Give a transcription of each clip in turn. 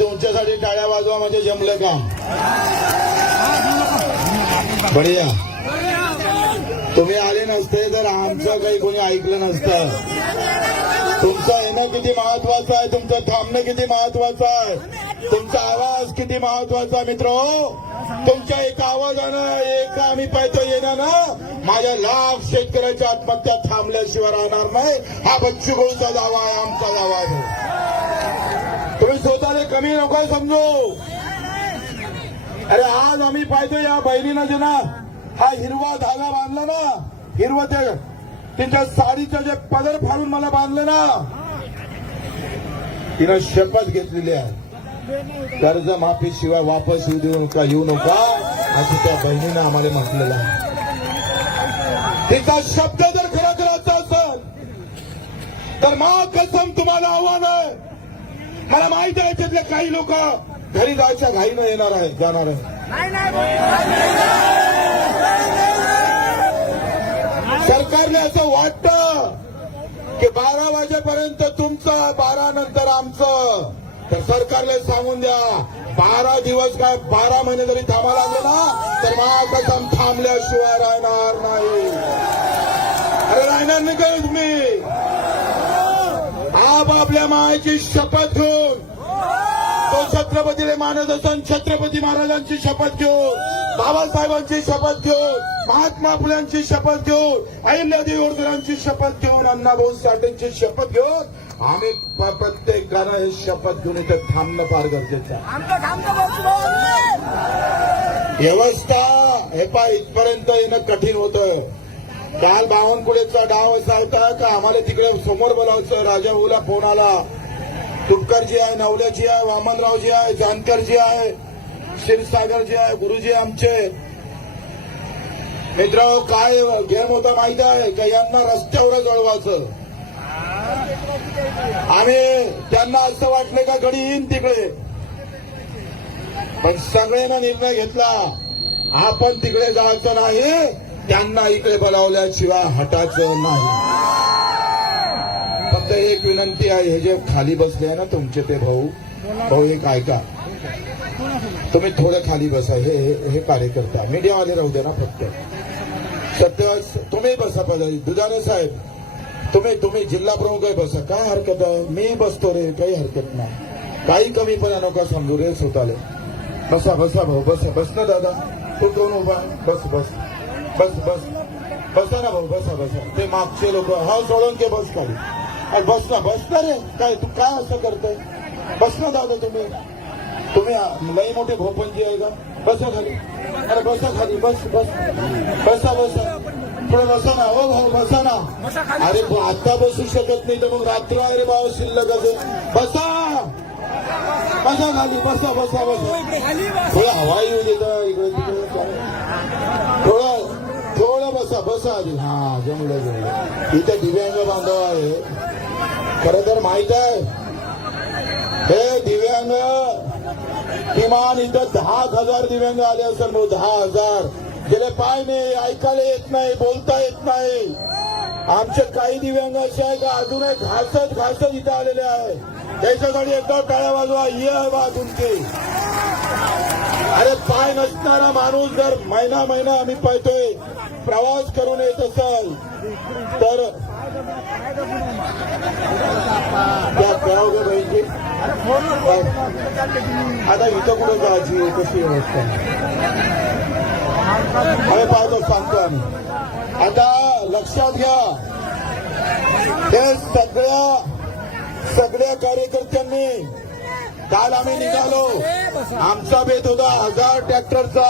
तुमच्यासाठी टाळ्या वाजवा म्हणजे जमलं काम. बढिया. तुम्ही आले नसते तर आमचं काही कोणी ऐकलं नसतं. तुमचं येणं किती महत्वाचं आहे? तुमचं थांबणं किती महत्वाचं आहे? तुमचा आवाज किती महत्त्वाचा मित्र? तुमच्या एका आवाजानं एक आम्ही पाहतो येणं ना माझ्या लाख शेतकऱ्याच्या आत्महत्या थांबल्याशिवाय राहणार नाही. हा बच्चू गोळचा दावा आहे आमचा दावा आहे. तुम्ही स्वतःला कमी नको समजू. अरे आज आम्ही पाहतो या बहिणीनं जे ना हा हिरवा धागा बांधला ना हिरवं ते तिच्या साडीचं जे पदर फाडून मला बांधले ना तिनं शपथ घेतलेली आहे. कर्ज माफी शिवाय वापस येऊ देऊ नका येऊ नका असं त्या बहिणीनं आम्हाला म्हटलेलं आहे. तिचा शब्द जर खरा करायचा असेल तर मा कसम तुम्हाला आव्हान आहे. मला माहिती आहे त्यातले काही लोक घरी जायच्या घाईनं येणार आहे जाणार आहे. सरकारने असं वाटतं की बारा वाजेपर्यंत तुमचं बारा नंतर आमचं. तर सरकारने सांगून द्या बारा दिवस काय बारा महिने जरी थांबा लागले ना तर महाकसम थांबल्याशिवाय राहणार नाही. अरे राहणार नाही काय तुम्ही? आप आपल्या मायेची शपथ घेऊन. तो छत्रपतीला मानत असून छत्रपती महाराजांची शपथ घेऊन बाबासाहेबांची शपथ घेऊन महात्मा फुल्यांची शपथ घेऊन अहिल्यादेवी होळकरांची शपथ घेऊन अण्णाभाऊ साठेंची शपथ घेऊन आम्ही प्रत्येकानं हे शपथ घेऊन इथे थांबणं फार गरजेचं आहे. व्यवस्था हे पा इथपर्यंत येणं कठीण होतं काल बावनकुळेचा डाव असा होता का आम्हाला तिकडे समोर बोलावचं? राजा भाऊला फोन आला. तुपकरजी आहे नवल्याजी आहे वामनरावजी आहे जानकरजी आहे क्षीरसागरजी आहे गुरुजी आमचे. मित्र काय गेम होता माहीत आहे का? यांना रस्त्यावर जळवायचं आम्ही त्यांना असं वाटलं का गडी येईन तिकडे? पण सगळ्यांना निर्णय घेतला. आपण तिकडे जायचं नाही. त्यांना इकडे बोलावल्याशिवाय हटायचं नाही. फक्त एक विनंती आहे हे जे खाली बसले आहे ना तुमचे ते भाऊ भाऊ एक ऐका. तुम्ही थोडं खाली बसा हे हे- हे कार्यकर्ता मीडियावाले राहू दे ना फक्त. सत्य तुम्ही बसा पाहिजे दुधाने साहेब. तुम्ही तुम्ही जिल्हा प्रमुख बसा. काय हरकत आहे? मी बसतो रे काही हरकत नाही. काही कमीपणा नका समजू रे स्वतःला. बसा बसा भाऊ बसा. बस ना दादा. तू दोन उभा? बस बस. बस बस. बसा ना भाऊ बसा बसा. ते मागचे लोक हा सोडून के बस खाली. अरे बस ना बस ना रे. काय तू काय असं करतोय? बस ना दादा तुम्ही. तुम्ही लई मोठे भोपनजी आहे का? बसा खाली. अरे बसा खाली बस बस. बसा बसा. थोडं बसा ना. हो भाऊ बसा ना. अरे आता बसू शकत नाही तर मग रात्र आहे रे भाऊ शिल्लक असेल बसा. बसा खाली बसा बसा बसा. थोडं हवा येऊ देता इकडे तिकडे. थोडं बसा बसा आधी हा जमलं जमलं. इथे दिव्यांग बांधव आहे. खर तर माहीत आहे. हे दिव्यांग किमान इथं दहा हजार दिव्यांग आले असेल भाऊ दहा हजार. गेले पाय नाही ऐकायला येत नाही बोलता येत नाही. आमचे काही दिव्यांग असे आहे का अजूनही घासत घासत इथं आलेले आहे. त्याच्यासाठी एकदा टाळ्या वाजवा ये बा तुमची. अरे पाय नसणारा माणूस जर महिना महिना आम्ही पाहतोय प्रवास करून येत असेल तर आता इथं कुठं जायची कशी व्यवस्था आम्ही पाहतो सांगतो आम्ही. आता लक्षात घ्या हे सगळ्या सगळ्या कार्यकर्त्यांनी काल आम्ही निघालो. आमचा बेत होता हजार ट्रॅक्टरचा.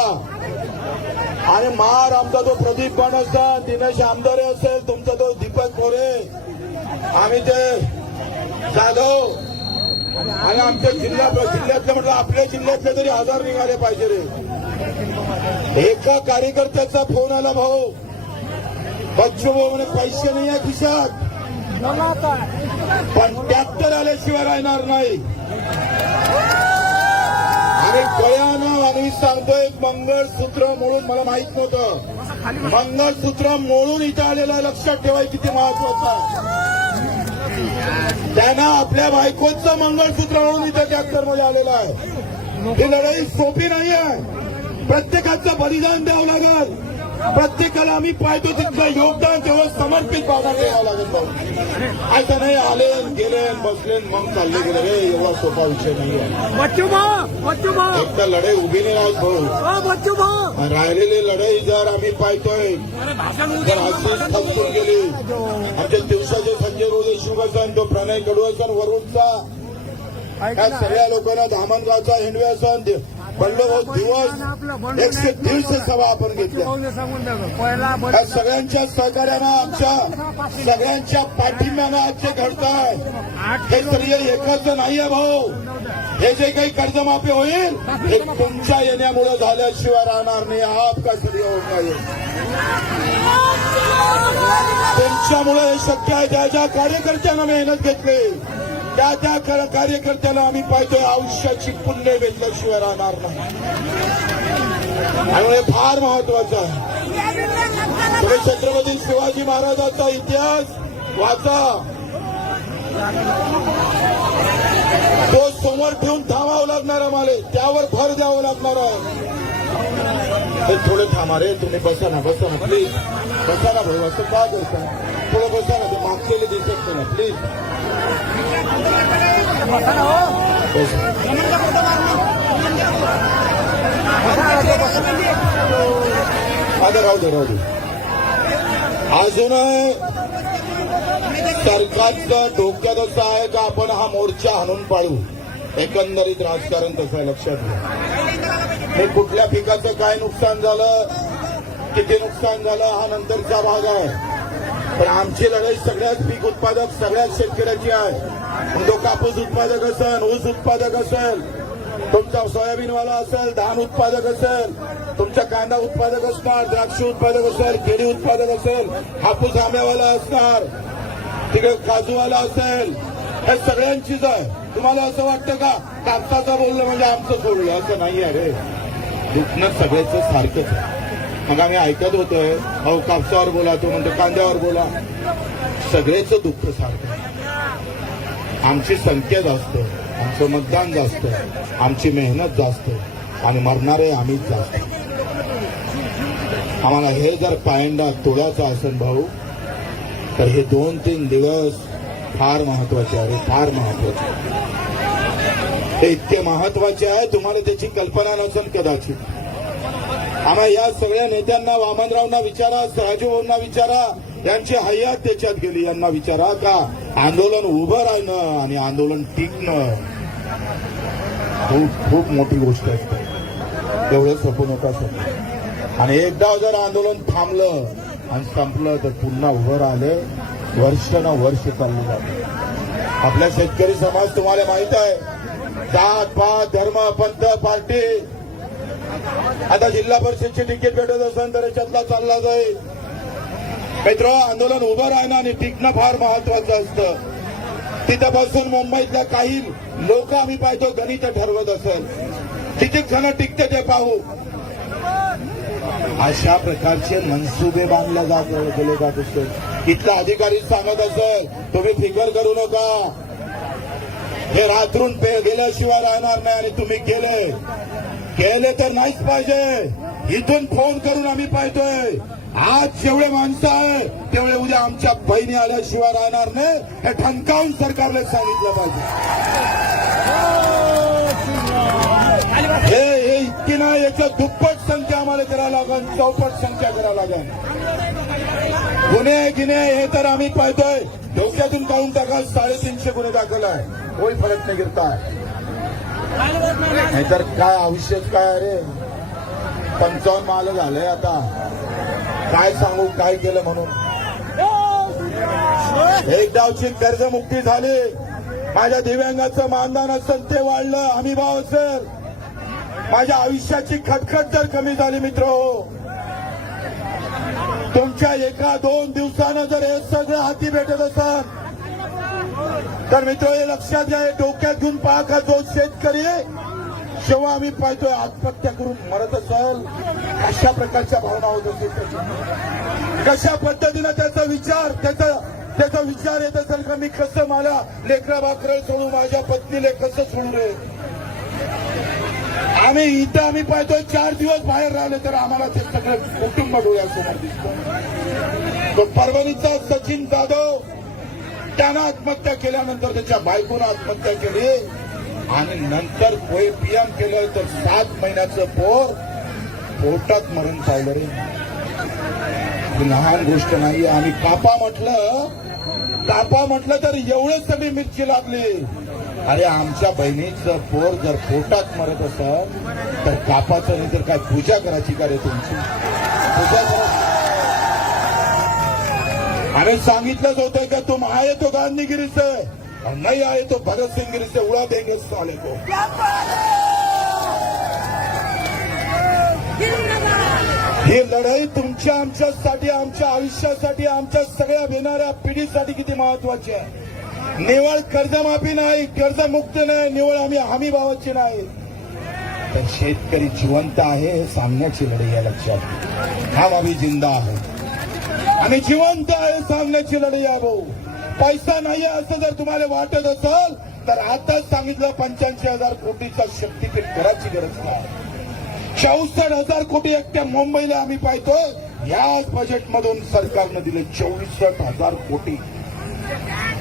आणि मार आमचा जो प्रदीप पण असता दिनेश आमदारे असेल तुमचा तो दीपक मोरे. आम्ही ते जाधव आणि आमच्या जिल्ह्यात जिल्ह्यातले म्हटलं आपल्या जिल्ह्यातले तरी हजार निघाले पाहिजे रे. एका कार्यकर्त्याचा फोन आला भाऊ. बच्चू भाऊ म्हणे पैसे नाही आहे खिशात. पण ट्रॅक्टर आल्याशिवाय राहणार नाही. आणि गळ्यानं मी सांगतोय मंगळसूत्र मोडून मला माहीत नव्हतं. मंगळसूत्र मोडून इथं आलेलं लक्षात ठेवाय किती महत्वाचं आहे. त्यांना आपल्या बायकोचं मंगळसूत्र म्हणून इथे ट्रॅक्टरमध्ये आलेलं आहे. ही लढाई सोपी नाही आहे प्रत्येकाचं बलिदान द्यावं लागेल. प्रत्येकाला आम्ही पाहतो तिथलं योगदान तेव्हा समर्पित भावना ठेवावं लागेल भाऊ. असं नाही आले गेले बसले मग चालले गेले. रे एवढा सोपा विषय नाही आहे एक तर लढाई उभी नाही राहत भाऊ. राहिलेली लढाई जर आम्ही पाहतोय जर अशीच थपसून गेली आमच्या दिवसाचे संजय रोज असन तो प्रणय कडू असन वरुणचा या सगळ्या लोकांना धामणगावचा हिंडवे असन दिवस एकशे दीडशे सभा आपण घेतल्या. या सगळ्यांच्या सहकार्यानं आमच्या सगळ्यांच्या पाठिंब्यानं आज जे हे श्रेय एकाच नाहीये भाऊ. हे जे काही कर्जमाफी होईल हे तुमच्या येण्यामुळे झाल्याशिवाय राहणार नाही. हा आपका श्रेय होत नाही तुमच्यामुळे हे शक्य आहे त्या ज्या कार्यकर्त्यांना मेहनत घेतली त्या त्या कार्यकर्त्याला आम्ही पाहतोय आयुष्याची पुण्य घेतल्याशिवाय राहणार नाही. त्यामुळे फार महत्वाचं आहे. तुम्ही छत्रपती शिवाजी महाराजांचा इतिहास वाचा. तो समोर ठेवून थांबावं लागणार आम्हाला. त्यावर भर द्यावं लागणार आहे. थोडे थांबा रे तुम्ही बसा ना बसा ना प्लीज बसा ना भाऊ असं का करता थोडं बसा ना ते मागलेले दिसत ना प्लीज आता राहू दे राहू दे. अजून सरकारचं डोक्यात असं आहे का आपण हा मोर्चा हाणून पाळू? एकंदरीत राजकारण तसं आहे लक्षात घ्या. हे कुठल्या पिकाचं काय नुकसान झालं? किती नुकसान झालं? हा नंतरचा भाग आहे. पण आमची लढाई सगळ्याच पीक उत्पादक सगळ्याच शेतकऱ्याची आहे. तो कापूस उत्पादक असेल ऊस उत्पादक असेल तुमचा सोयाबीनवाला असेल धान उत्पादक असेल तुमचा कांदा उत्पादक असणार द्राक्ष उत्पादक असेल केळी उत्पादक असेल हापूस आंब्यावाला असणार तिकडे काजूवाला असेल हे सगळ्यांचीच आहे. तुम्हाला असं वाटतं का? कापसाचं बोललं म्हणजे आमचं सोडलं असं नाही आहे रे. दुखणं सगळ्याच सारखंच आहे. मग आम्ही ऐकत होतोय अहो कापसावर बोला तो म्हणतो कांद्यावर बोला. सगळेच दुःख सारखं. आमची संख्या जास्त आमचं मतदान जास्त आमची मेहनत जास्त आणि मरणारे आम्हीच जास्त. आम्हाला हे जर पायंडा तोडायचा असेल भाऊ तर हे दोन तीन दिवस फार महत्त्वाचे आहे फार महत्त्वाचे हे इतके महत्त्वाचे आहे तुम्हाला त्याची कल्पना नसेल कदाचित. आम्हा या सगळ्या नेत्यांना वामनरावना विचारा राजूभाऊंना विचारा. यांची हयात त्याच्यात गेली. यांना विचारा का? आंदोलन उभं राहणं आणि आंदोलन टिकणं. खूप खूप मोठी गोष्ट असते. तेवढं सोपं नका सर. आणि एकदा जर आंदोलन थांबलं आणि संपलं तर पुन्हा उभं राहिलं. वर्ष ना वर्ष चाललं जात आपला शेतकरी समाज तुम्हाला माहीत आहे. जात पात धर्म पंथ पार्टी आता जिल्हा परिषदची तिकीट भेटत असेल तर याच्यातला चालला जाईल. मित्र आंदोलन उभं राहणं आणि टिकणं फार महत्वाचं असतं. तिथं बसून मुंबईतल्या काही लोक आम्ही पाहतो गणित ठरवत असेल. किती जण टिकते ते पाहू. अशा प्रकारचे मनसुबे बांधले जात गेले जात असतील इथला अधिकारी सांगत असेल तुम्ही फिकर करू नका. हे रात्रून पे गेल्याशिवाय राहणार नाही आणि तुम्ही गेले. केले तर नाहीच पाहिजे. इथून फोन करून आम्ही पाहतोय. आज जेवढे माणसं आहे तेवढे उद्या आमच्या बहिणी आल्याशिवाय राहणार नाही. हे ठणकावून सरकारने सांगितलं पाहिजे. हे हे इतकी नाही याचं दुप्पट संख्या आम्हाला करायला लागेल चौपट संख्या करायला लागेल. गुन्हे गिन्हे हे तर आम्ही पाहतोय. डोक्यातून काढून टाका साडेतीनशे गुन्हे दाखल आहे. कोई फरक नाही गिरता नाहीतर काय आयुष्यच काय अरे पंचावन्न माल झालंय आता. काय सांगू काय केलं म्हणून? एक डावची कर्जमुक्ती झाली. माझ्या दिव्यांगाचं मानधन असेल ते वाढलं. हमी भाव असेल. माझ्या आयुष्याची खटखट जर कमी झाली मित्र हो. तुमच्या एका दोन दिवसानं जर हे सगळं हाती भेटत असाल तर मित्र हे लक्षात घ्या हे डोक्यात घेऊन पहा का जो शेतकरी जेव्हा आम्ही पाहतोय आत्महत्या करून मरत असल अशा प्रकारच्या भावना होत असेल त्याच्या कशा पद्धतीनं त्याचा विचार त्याचा त्याचा विचार येत असेल का? मी कसं मला लेकरा बाकर सोडू माझ्या पत्नीले कसं सोडू रे? आम्ही इथं आम्ही पाहतोय चार दिवस बाहेर राहिले तर आम्हाला ते सगळं कुटुंब डोळ्यासमोर दिसतं. तो परभणीचा सचिन जाधव त्यानं आत्महत्या केल्यानंतर त्याच्या बायकोनं आत्महत्या केली. आणि नंतर पोहे पीएम केलं तर सात महिन्याचं पोर पोटात मरून पावलं रे. लहान गोष्ट नाही. आणि कापा म्हटलं कापा म्हटलं तर एवढेच सगळी मिरची लागली. अरे आमच्या बहिणीचं पोर जर पोटात मरत असत तर कापाचं नाही तर काय पूजा करायची का रे तुमची? पूजा करायची अरे सांगितलंच होतं का तुम आहे तो गांधीगिरी से आहे तो भगत सिंग गिरी से उड़ा देंगे साले को। ही लढाई तुमच्या आमच्यासाठी आमच्या आयुष्यासाठी आमच्या सगळ्या येणाऱ्या पिढीसाठी किती महत्वाची आहे. निवळ कर्जमाफी नाही कर्जमुक्त नाही निवळ आम्ही हमी भावाची नाही. तर शेतकरी जिवंत आहे हे सांगण्याची लढाई आहे लक्षात हा आम्ही जिंदा आहे. आम्ही जिवंत आहे सामन्याची लढाई आहे भाऊ. पैसा नाही असं जर तुम्हाला वाटत असेल तर आताच सांगितलं पंच्याऐंशी हजार कोटीचा शक्तीपीठ करायची गरज नाही. चौसष्ट हजार कोटी एकट्या मुंबईला आम्ही पाहतो याच बजेटमधून सरकारनं दिले चौसष्ट हजार कोटी.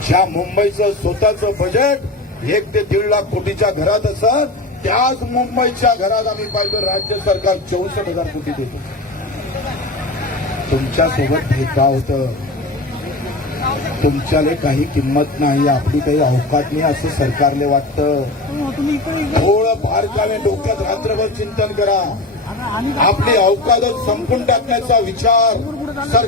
ज्या मुंबईचं स्वतःचं बजेट एक ते दीड लाख कोटीच्या घरात असत त्याच मुंबईच्या घरात आम्ही पाहिलं राज्य सरकार चौसष्ट हजार कोटी देतो. तुमच्यासोबत भेदभाव होतं. तुमच्याले काही किंमत नाही आपली काही अवकात नाही असं सरकारले वाटतं. थोडं बारकावे डोक्यात रात्रभर चिंतन करा. आपली अवकादत संपून टाकण्याचा विचार सर